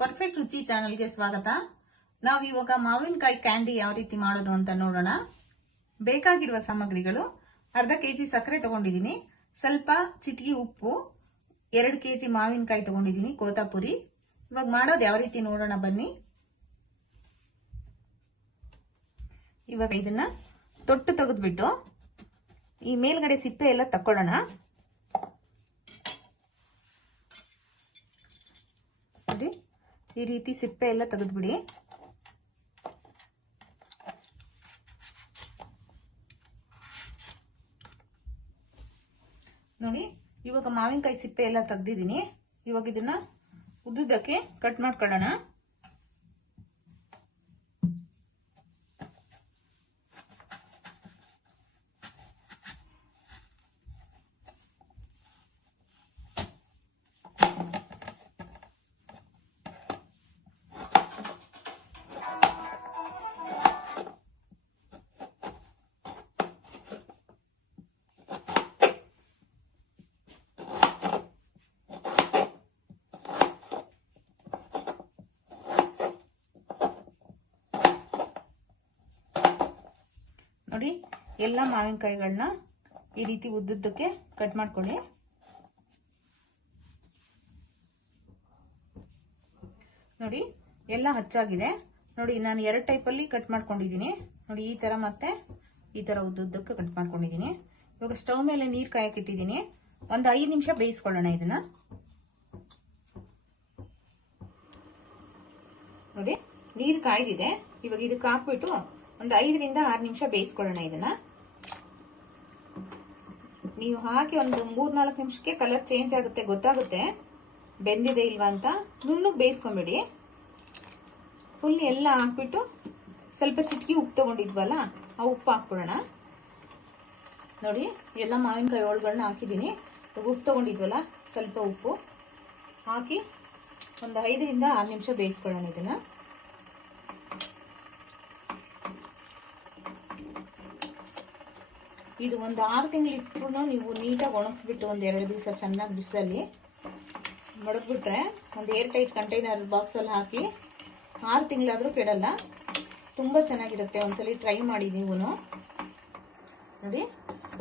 Perfect ರುಚಿ ಚಾನೆಲ್ಗೆ ಸ್ವಾಗತ. ನಾವು ಇವಾಗ ಮಾವಿನಕಾಯಿ ಕ್ಯಾಂಡಿ ಯಾವ ರೀತಿ ಮಾಡೋದು ಅಂತ ನೋಡೋಣ. ಬೇಕಾಗಿರುವ ಸಾಮಗ್ರಿಗಳು: ಅರ್ಧ ಕೆಜಿ ಸಕ್ಕರೆ ತಗೊಂಡಿದ್ದೀನಿ, ಸ್ವಲ್ಪ ಚಿಟಿಕೆ ಉಪ್ಪು, 2 ಕೆಜಿ ಮಾವಿನಕಾಯಿ ತಗೊಂಡಿದ್ದೀನಿ, ಕೋತಾಪುರಿ. ಇವಾಗ ಮಾಡೋದು ಯಾವ ರೀತಿ ನೋಡೋಣ ಬನ್ನಿ. ಇವಾಗ ಇದನ್ನ ತೊಟ್ಟು ತೆಗೆದ್ಬಿಟ್ಟು ಈ ಮೇಲ್ಗಡೆ ಸಿಪ್ಪೆ ಎಲ್ಲ ತಕ್ಕೊಳ್ಳೋಣ. ನೋಡಿ, ಈ ರೀತಿ ಸಿಪ್ಪೆ ಎಲ್ಲ ತೆಗೆದ್ಬಿಡಿ. ನೋಡಿ, ಇವಾಗ ಮಾವಿನಕಾಯಿ ಸಿಪ್ಪೆ ಎಲ್ಲ ತೆಗ್ದಿದ್ದೀನಿ. ಇವಾಗ ಇದನ್ನ ಉದ್ದುದಕ್ಕೆ ಕಟ್ ಮಾಡ್ಕೊಳ್ಳೋಣ. ನೋಡಿ, ಎಲ್ಲ ಮಾವಿನಕಾಯಿಗಳನ್ನ ಈ ರೀತಿ ಉದ್ದುದ್ದಕ್ಕೆ ಕಟ್ ಮಾಡ್ಕೊಳ್ಳಿ. ನೋಡಿ, ಎಲ್ಲ ಹಚ್ಚಾಗಿದೆ. ನೋಡಿ, ನಾನು 2 ಟೈಪಲ್ಲಿ ಕಟ್ ಮಾಡ್ಕೊಂಡಿದ್ದೀನಿ. ನೋಡಿ, ಈ ತರ ಮತ್ತೆ ಈ ತರ ಉದ್ದುದ್ದಕ್ಕೆ ಕಟ್ ಮಾಡ್ಕೊಂಡಿದ್ದೀನಿ. ಇವಾಗ ಸ್ಟವ್ ಮೇಲೆ ನೀರು ಕಾಯಕ್ಕೆ ಇಟ್ಟಿದ್ದೀನಿ. ಒಂದು 5 ನಿಮಿಷ ಬೇಯಿಸ್ಕೊಳ್ಳೋಣ ಇದನ್ನ. ನೋಡಿ, ನೀರು ಕಾಯ್ದಿದೆ. ಇವಾಗ ಇದಕ್ಕೆ ಹಾಕ್ಬಿಟ್ಟು ಒಂದು 5 ರಿಂದ 6 ನಿಮಿಷ ಬೇಯಿಸ್ಕೊಳ್ಳೋಣ ಇದನ್ನ. ನೀವು ಹಾಕಿ ಒಂದು 3-4 ನಿಮಿಷಕ್ಕೆ ಕಲರ್ ಚೇಂಜ್ ಆಗುತ್ತೆ, ಗೊತ್ತಾಗುತ್ತೆ ಬೆಂದಿದೆ ಇಲ್ವಾ ಅಂತ. ನುಣ್ಣಗೆ ಬೇಯಿಸ್ಕೊಂಬಿಡಿ. ಫುಲ್ ಎಲ್ಲ ಹಾಕ್ಬಿಟ್ಟು ಸ್ವಲ್ಪ ಚಿಟಿಕೆ ಉಪ್ಪು ತಗೊಂಡಿದ್ವಲ್ಲ, ಆ ಉಪ್ಪು ಹಾಕ್ಬಿಡೋಣ. ನೋಡಿ, ಎಲ್ಲ ಮಾವಿನಕಾಯಿ ಹೋಳುಗಳನ್ನ ಹಾಕಿದ್ದೀನಿ. ಉಪ್ಪು ತಗೊಂಡಿದ್ವಲ್ಲ, ಸ್ವಲ್ಪ ಉಪ್ಪು ಹಾಕಿ ಒಂದು 5 ರಿಂದ 6 ನಿಮಿಷ ಬೇಯಿಸ್ಕೊಳ್ಳೋಣ ಇದನ್ನ. ಇದು ಒಂದು 6 ತಿಂಗಳು ಇಟ್ರು ನೀವು ನೀಟಾಗಿ ಒಣಗಿಸ್ಬಿಟ್ಟು ಒಂದು 2 ದಿವಸ ಚೆನ್ನಾಗಿ ಬಿಸಿಲಲ್ಲಿ ಮಡಗ್ಬಿಟ್ರೆ ಒಂದು ಏರ್ ಟೈಟ್ ಕಂಟೈನರ್ ಬಾಕ್ಸಲ್ಲಿ ಹಾಕಿ 6 ತಿಂಗಳಾದ್ರೂ ಕೆಡಲ್ಲ. ತುಂಬಾ ಚೆನ್ನಾಗಿರುತ್ತೆ. ಒಂದ್ಸಲಿ ಟ್ರೈ ಮಾಡಿ ನೀವು. ನೋಡಿ,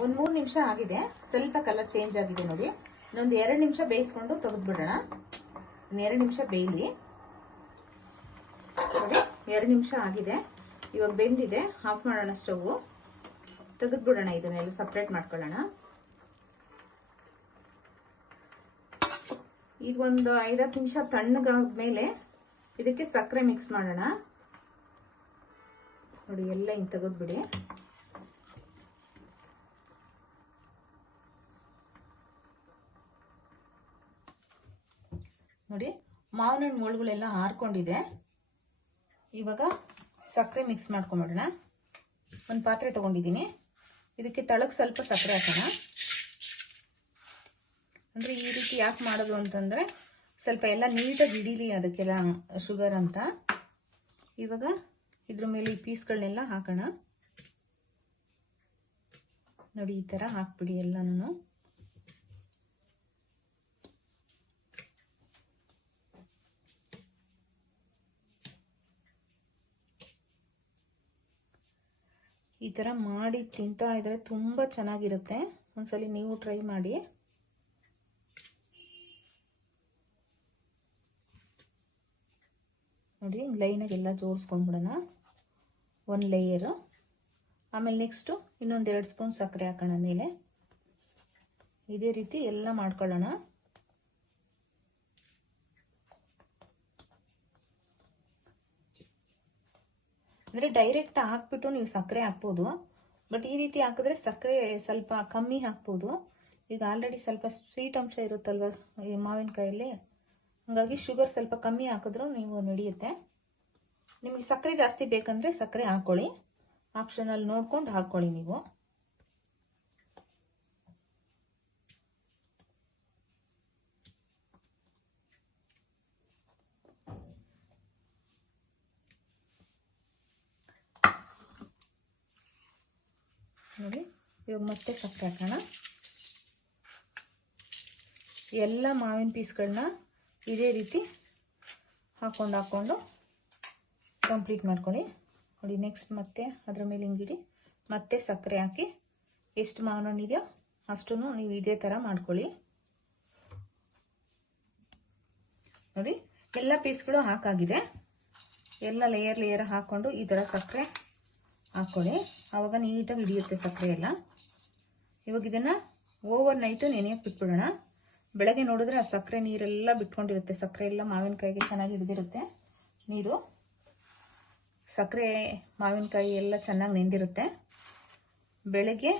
ಒಂದು 3 ನಿಮಿಷ ಆಗಿದೆ. ಸ್ವಲ್ಪ ಕಲರ್ ಚೇಂಜ್ ಆಗಿದೆ. ನೋಡಿ, ಇನ್ನೊಂದು 2 ನಿಮಿಷ ಬೇಯಿಸ್ಕೊಂಡು ತೆಗೆದ್ಬಿಡೋಣ. 2 ನಿಮಿಷ ಬೇಯಲಿ. ನೋಡಿ, 2 ನಿಮಿಷ ಆಗಿದೆ. ಇವಾಗ ಬೆಂದಿದೆ. ಆಫ್ ಮಾಡೋಣ ಸ್ಟವ್. ತೆಗೆದ್ಬಿಡೋಣ. ಇದನ್ನೆಲ್ಲ ಸಪ್ರೇಟ್ ಮಾಡ್ಕೊಳ್ಳೋಣ. ಈಗ ಒಂದು 5-10 ನಿಮಿಷ ತಣ್ಣಗಾದ್ಮೇಲೆ ಇದಕ್ಕೆ ಸಕ್ಕರೆ ಮಿಕ್ಸ್ ಮಾಡೋಣ. ನೋಡಿ, ಎಲ್ಲ ಹಿಂಗೆ ತೆಗೆದ್ಬಿಡಿ. ನೋಡಿ, ಮಾವಿನ ಹಣ್ಣು ಮುಳ್ಳುಗಳೆಲ್ಲ ಹಾರ್ಕೊಂಡಿದೆ. ಇವಾಗ ಸಕ್ಕರೆ ಮಿಕ್ಸ್ ಮಾಡ್ಕೊಂಬಿಡೋಣ. ಒಂದು ಪಾತ್ರೆ ತಗೊಂಡಿದ್ದೀನಿ. ಇದಕ್ಕೆ ತಳಕ್ಕೆ ಸ್ವಲ್ಪ ಸಕ್ಕರೆ ಹಾಕೋಣ. ಅಂದ್ರೆ ಈ ರೀತಿ ಯಾಕೆ ಮಾಡೋದು ಅಂತಂದ್ರೆ ಸ್ವಲ್ಪ ಎಲ್ಲ ನೀಟಾಗಿ ಹಿಡೀಲಿ ಅದಕ್ಕೆಲ್ಲ ಶುಗರ್ ಅಂತ. ಇವಾಗ ಇದ್ರ ಮೇಲೆ ಈ ಪೀಸ್ಗಳನ್ನೆಲ್ಲ ಹಾಕೋಣ. ನೋಡಿ, ಈ ತರ ಹಾಕ್ಬಿಡಿ ಎಲ್ಲಾನು. ಈ ತರ ಮಾಡಿ ತಿಂತಾ ಇದ್ರೆ ತುಂಬಾ ಚೆನ್ನಾಗಿರುತ್ತೆ. ಒಂದ್ಸಲಿ ನೀವು ಟ್ರೈ ಮಾಡಿ. ನೋಡಿ, ಲೈನಾಗಿ ಎಲ್ಲ ಜೋಡಿಸ್ಕೊಂಡ್ಬಿಡೋಣ. 1 ಲೇಯರ್. ಆಮೇಲೆ ನೆಕ್ಸ್ಟ್ ಇನ್ನೊಂದು 2 ಸ್ಪೂನ್ ಸಕ್ಕರೆ ಹಾಕೋಣ ಮೇಲೆ. ಇದೇ ರೀತಿ ಎಲ್ಲ ಮಾಡ್ಕೊಳ್ಳೋಣ. ಅಂದ್ರೆ ಡೈರೆಕ್ಟ್ ಹಾಕ್ಬಿಟ್ಟು ನೀವು ಸಕ್ಕರೆ ಹಾಕ್ಬೋದು. ಬಟ್ ಈ ರೀತಿ ಹಾಕಿದ್ರೆ ಸಕ್ಕರೆ ಸ್ವಲ್ಪ ಕಮ್ಮಿ ಹಾಕ್ಬೋದು. ಈಗ ಆಲ್ರೆಡಿ ಸ್ವಲ್ಪ ಸ್ವೀಟ್ ಅಂಶ ಇರುತ್ತಲ್ವ ಈ ಮಾವಿನಕಾಯಲ್ಲಿ, ಹಾಗಾಗಿ ಶುಗರ್ ಸ್ವಲ್ಪ ಕಮ್ಮಿ ಹಾಕಿದ್ರು ನೀವು ನಡೆಯುತ್ತೆ. ನಿಮಗೆ ಸಕ್ಕರೆ ಜಾಸ್ತಿ ಬೇಕಂದ್ರೆ ಸಕ್ಕರೆ ಹಾಕೊಳ್ಳಿ. ಆಪ್ಷನಲ್ ನೋಡ್ಕೊಂಡು ಹಾಕೊಳ್ಳಿ ನೀವು. ನೋಡಿ, ಇವಾಗ ಮತ್ತೆ ಸಕ್ಕರೆ ಹಾಕೋಣ. ಎಲ್ಲ ಮಾವಿನ ಪೀಸ್ಗಳನ್ನ ಇದೇ ರೀತಿ ಹಾಕ್ಕೊಂಡು ಕಂಪ್ಲೀಟ್ ಮಾಡ್ಕೊಳ್ಳಿ. ನೋಡಿ ನೆಕ್ಸ್ಟ್ ಮತ್ತೆ ಅದರ ಮೇಲೆ ಹಿಂಗಿಡಿ, ಮತ್ತೆ ಸಕ್ಕರೆ ಹಾಕಿ ಎಷ್ಟು ಮಾವಿನ ಹಣ್ಣು ಇದೆಯೋ ಅಷ್ಟು ನೀವು ಇದೇ ಥರ ಮಾಡ್ಕೊಳ್ಳಿ. ನೋಡಿ ಎಲ್ಲ ಪೀಸ್ಗಳು ಹಾಕಾಗಿದೆ. ಎಲ್ಲ ಲೇಯರ್ ಹಾಕ್ಕೊಂಡು ಈ ಥರ ಸಕ್ಕರೆ ಹಾಕ್ಕೊಳ್ಳಿ. ಆವಾಗ ನೀಟಾಗಿ ಹಿಡಿಯುತ್ತೆ ಸಕ್ಕರೆ ಎಲ್ಲ. ಇವಾಗ ಇದನ್ನು ಓವರ್ ನೈಟು ನೆನೆಯಕ್ಕೆ ಬಿಟ್ಬಿಡೋಣ. ಬೆಳಗ್ಗೆ ನೋಡಿದ್ರೆ ಆ ಸಕ್ಕರೆ ನೀರೆಲ್ಲ ಬಿಟ್ಕೊಂಡಿರುತ್ತೆ. ಸಕ್ಕರೆ ಎಲ್ಲ ಮಾವಿನಕಾಯಿಗೆ ಚೆನ್ನಾಗಿ ಹಿಡಿದಿರುತ್ತೆ ನೀರು. ಸಕ್ಕರೆ ಮಾವಿನಕಾಯಿ ಎಲ್ಲ ಚೆನ್ನಾಗಿ ನೆಂದಿರುತ್ತೆ. ಬೆಳಗ್ಗೆ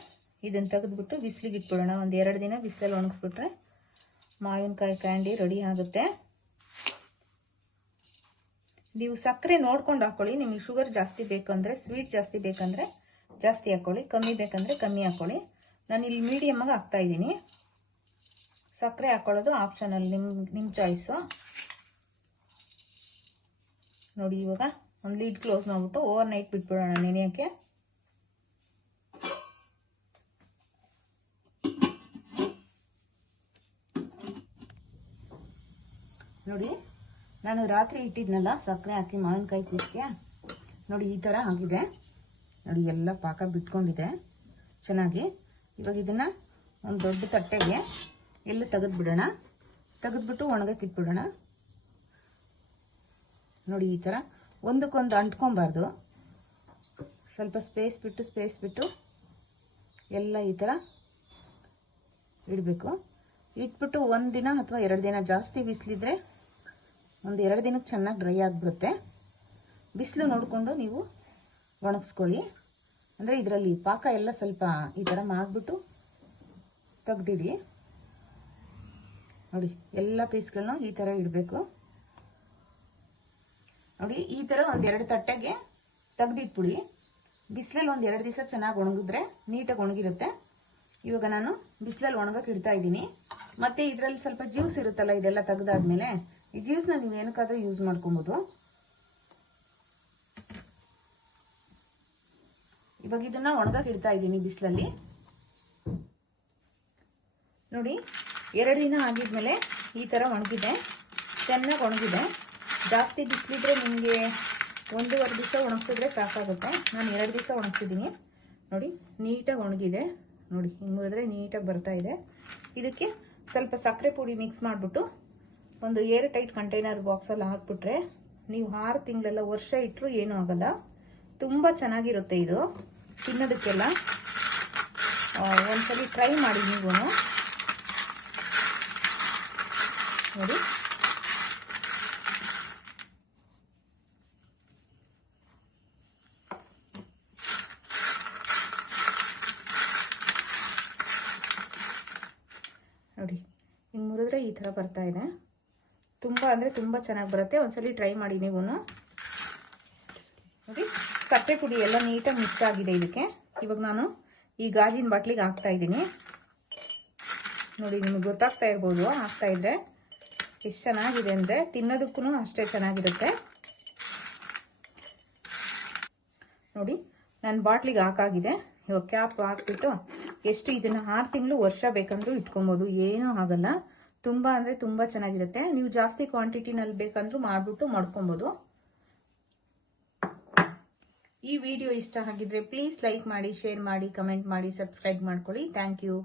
ಇದನ್ನು ತೆಗೆದ್ಬಿಟ್ಟು ಬಿಸಿಲಿಗೆ ಇಟ್ಬಿಡೋಣ. ಒಂದು 2 ದಿನ ಬಿಸಿಲಲ್ಲಿ ಒಣಗಿಸ್ಬಿಟ್ರೆ ಮಾವಿನಕಾಯಿ ಕ್ಯಾಂಡಿ ರೆಡಿ ಆಗುತ್ತೆ. ನೀವು ಸಕ್ಕರೆ ನೋಡ್ಕೊಂಡು ಹಾಕೊಳ್ಳಿ. ನಿಮಗೆ ಶುಗರ್ ಜಾಸ್ತಿ ಬೇಕಂದ್ರೆ, ಸ್ವೀಟ್ ಜಾಸ್ತಿ ಬೇಕಂದ್ರೆ ಜಾಸ್ತಿ ಹಾಕೊಳ್ಳಿ, ಕಮ್ಮಿ ಬೇಕಂದ್ರೆ ಕಮ್ಮಿ ಹಾಕೊಳ್ಳಿ. ನಾನು ಇಲ್ಲಿ ಮೀಡಿಯಮ್ ಆಗಿ ಹಾಕ್ತಾ ಇದ್ದೀನಿ. ಸಕ್ಕರೆ ಹಾಕೊಳ್ಳೋದು ಆಪ್ಷನಲ್, ನಿಮ್ಮ ಚಾಯ್ಸು. ನೋಡಿ ಇವಾಗ ಒಂದು ಲೀಡ್ ಕ್ಲೋಸ್ ಮಾಡ್ಬಿಟ್ಟು ಓವರ್ ನೈಟ್ ಬಿಟ್ಬಿಡೋಣ ನೆನೆಯೋಕ್ಕೆ. ನೋಡಿ ನಾನು ರಾತ್ರಿ ಇಟ್ಟಿದ್ನಲ್ಲ ಸಕ್ಕರೆ ಹಾಕಿ ಮಾವಿನಕಾಯಿ ಪೀಸ್ಗೆ, ನೋಡಿ ಈ ಥರ ಆಗಿದೆ. ನೋಡಿ ಎಲ್ಲ ಪಾಕ ಬಿಟ್ಕೊಂಡಿದೆ ಚೆನ್ನಾಗಿ. ಇವಾಗ ಇದನ್ನು ಒಂದು ದೊಡ್ಡ ತಟ್ಟೆಗೆ ಎಲ್ಲ ತೆಗೆದ್ಬಿಡೋಣ. ತೆಗೆದ್ಬಿಟ್ಟು ಒಣಗಕ್ಕೆ ಇಟ್ಬಿಡೋಣ. ನೋಡಿ ಈ ಥರ ಒಂದಕ್ಕೊಂದು ಅಂಟ್ಕೊಬಾರ್ದು. ಸ್ವಲ್ಪ ಸ್ಪೇಸ್ ಬಿಟ್ಟು ಎಲ್ಲ ಈ ಥರ ಇಡಬೇಕು. ಇಟ್ಬಿಟ್ಟು 1 ದಿನ ಅಥವಾ 2 ದಿನ, ಜಾಸ್ತಿ ಬಿಸಿಲಿದ್ರೆ ಒಂದು 2 ದಿನಕ್ಕೆ ಚೆನ್ನಾಗಿ ಡ್ರೈ ಆಗಿಬಿಡುತ್ತೆ. ಬಿಸಿಲು ನೋಡಿಕೊಂಡು ನೀವು ಒಣಗಿಸ್ಕೊಳ್ಳಿ. ಅಂದರೆ ಇದರಲ್ಲಿ ಪಾಕ ಎಲ್ಲ ಸ್ವಲ್ಪ ಈ ಥರ ಮಾಡಿಬಿಟ್ಟು ತೆಗ್ದಿಡಿ. ನೋಡಿ ಎಲ್ಲ ಪೀಸ್ಗಳನ್ನ ಈ ಥರ ಇಡಬೇಕು. ನೋಡಿ ಈ ಥರ ಒಂದು 2 ತಟ್ಟೆಗೆ ತೆಗ್ದಿಟ್ಬಿಡಿ. ಬಿಸಿಲಲ್ಲಿ ಒಂದು 2 ದಿವಸ ಚೆನ್ನಾಗಿ ಒಣಗಿದ್ರೆ ನೀಟಾಗಿ ಒಣಗಿರುತ್ತೆ. ಇವಾಗ ನಾನು ಬಿಸಿಲಲ್ಲಿ ಒಣಗಕ್ಕೆ ಇಡ್ತಾ ಇದ್ದೀನಿ. ಮತ್ತೆ ಇದರಲ್ಲಿ ಸ್ವಲ್ಪ ಜ್ಯೂಸ್ ಇರುತ್ತಲ್ಲ, ಇದೆಲ್ಲ ತೆಗೆದಾದ್ಮೇಲೆ ಈ ಜ್ಯೂಸ್ನ ನೀವು ಏನಕ್ಕಾದ್ರೂ ಯೂಸ್ ಮಾಡ್ಕೊಬೋದು. ಇವಾಗ ಇದನ್ನ ಒಣಗಕ್ಕೆ ಇಡ್ತಾ ಇದ್ದೀನಿ ಬಿಸಿಲಲ್ಲಿ. ನೋಡಿ 2 ದಿನ ಆಗಿದ್ಮೇಲೆ ಈ ಥರ ಒಣಗಿದೆ, ಚೆನ್ನಾಗಿ ಒಣಗಿದೆ. ಜಾಸ್ತಿ ಬಿಸಿಲಿದ್ರೆ ನಿಮಗೆ 1.5 ದಿವಸ ಒಣಗಿಸಿದ್ರೆ ಸಾಕಾಗುತ್ತೆ. ನಾನು 2 ದಿವಸ ಒಣಗಿಸಿದ್ದೀನಿ. ನೋಡಿ ನೀಟಾಗಿ ಒಣಗಿದೆ. ನೋಡಿ ಹಿಂಗೆ ಮುರಿದ್ರೆ ನೀಟಾಗಿ ಬರ್ತಾ ಇದೆ. ಇದಕ್ಕೆ ಸ್ವಲ್ಪ ಸಕ್ಕರೆ ಪುಡಿ ಮಿಕ್ಸ್ ಮಾಡಿಬಿಟ್ಟು ಒಂದು ಏರ್ ಟೈಟ್ ಕಂಟೈನರ್ ಬಾಕ್ಸಲ್ಲಿ ಹಾಕ್ಬಿಟ್ರೆ ನೀವು 6 ತಿಂಗಳೆಲ್ಲ, ವರ್ಷ ಇಟ್ಟರು ಏನೂ ಆಗಲ್ಲ. ತುಂಬ ಚೆನ್ನಾಗಿರುತ್ತೆ ಇದು ತಿನ್ನೋದಕ್ಕೆಲ್ಲ. ಒಂದ್ಸಲಿ ಟ್ರೈ ಮಾಡಿ ನೀವು. ನೋಡಿ ನೋಡಿ ಹಿಂಗೆ ಮುರಿದ್ರೆ ಈ ಥರ ಬರ್ತಾ ಇದೆ. ತುಂಬ ಅಂದರೆ ತುಂಬ ಚೆನ್ನಾಗಿ ಬರುತ್ತೆ. ಒಂದ್ಸಲಿ ಟ್ರೈ ಮಾಡಿ ನೀವು. ನೋಡಿ ಸಕ್ಕರೆ ಪುಡಿ ಎಲ್ಲ ನೀಟಾಗಿ ಮಿಕ್ಸ್ ಆಗಿದೆ ಇದಕ್ಕೆ. ಇವಾಗ ನಾನು ಈ ಗಾಜಿನ ಬಾಟ್ಲಿಗೆ ಹಾಕ್ತಾ ಇದ್ದೀನಿ. ನೋಡಿ ನಿಮಗೆ ಗೊತ್ತಾಗ್ತಾ ಇರ್ಬೋದು ಹಾಕ್ತಾ ಇದ್ರೆ ಎಷ್ಟು ಚೆನ್ನಾಗಿದೆ ಅಂದರೆ. ತಿನ್ನೋದಕ್ಕೂ ಅಷ್ಟೇ ಚೆನ್ನಾಗಿರುತ್ತೆ. ನೋಡಿ ನಾನು ಬಾಟ್ಲಿಗೆ ಹಾಕಾಗಿದೆ. ಇವಾಗ ಕ್ಯಾಪ್ ಹಾಕ್ಬಿಟ್ಟು ಎಷ್ಟು ಇದನ್ನು 6 ತಿಂಗಳು, ವರ್ಷ ಬೇಕಂದ್ರೂ ಇಟ್ಕೊಬೋದು, ಏನೂ ಆಗಲ್ಲ. ತುಂಬ ಅಂದರೆ ತುಂಬ ಚೆನ್ನಾಗಿರುತ್ತೆ. ನೀವು ಜಾಸ್ತಿ ಕ್ವಾಂಟಿಟಿನಲ್ಲಿ ಬೇಕಂದ್ರೂ ಮಾಡಿಬಿಟ್ಟು ಮಾಡ್ಕೊಬೋದು. ಈ ವಿಡಿಯೋ ಇಷ್ಟ ಆಗಿದ್ರೆ ಪ್ಲೀಸ್ ಲೈಕ್ ಮಾಡಿ, ಶೇರ್ ಮಾಡಿ, ಕಮೆಂಟ್ ಮಾಡಿ, ಸಬ್ಸ್ಕ್ರೈಬ್ ಮಾಡ್ಕೊಳ್ಳಿ. Thank you.